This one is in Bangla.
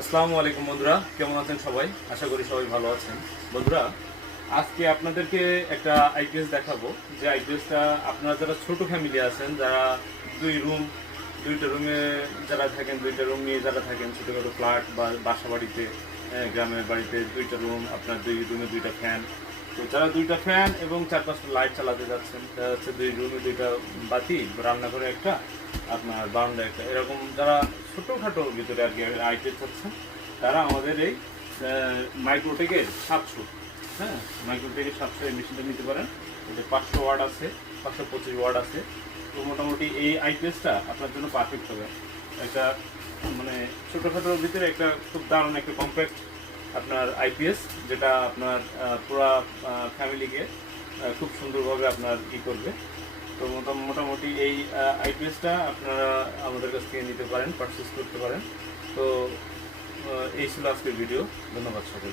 আসসালামু আলাইকুম বন্ধুরা, কেমন আছেন সবাই? আশা করি সবাই ভালো আছেন। বন্ধুরা, আজকে আপনাদেরকে একটা আইপিএস দেখাবো। যে আইপিএসটা আপনারা যারা ছোট ফ্যামিলি আছেন, যারা দুইটা রুমে যারা থাকেন, দুইটা রুম নিয়ে যারা থাকেন, ছোটোখাটো ফ্ল্যাট বা বাসা বাড়িতে, গ্রামের বাড়িতে দুইটা রুম, আপনার দুই রুমে দুইটা ফ্যান। তো যারা দুইটা ফ্যান এবং 4-5টা লাইট চালাতে যাচ্ছেন, দেখা যাচ্ছে দুই রুমে দুইটা বাতি, রান্নাঘরে একটা, আপনার বারান্দা একটা, এরকম যারা ছোটোখাটোর ভিতরে আর কি আইপিএস চাচ্ছেন, তারা আমাদের এই মাইক্রোটেকের 700, হ্যাঁ, মাইক্রোটেকের 700 এই মেশিনটা নিতে পারেন। এটা 500 ওয়াট আছে, 525 ওয়াট আছে। তো মোটামুটি এই আইপিএসটা আপনার জন্য পারফেক্ট হবে। একটা মানে ছোটোখাটোর ভিতরে একটা খুব দারুণ একটা কম্প্যাক্ট আপনার আইপিএস, যেটা আপনার পুরা ফ্যামিলিকে খুব সুন্দরভাবে আপনার করবে। তো মোটামুটি এই আইপিএসটা আপনারা আমাদের কাছ থেকে নিতে পারেন, পারচেস করতে পারেন। তো এই ছিল আজকের ভিডিও। ধন্যবাদ সকলকে।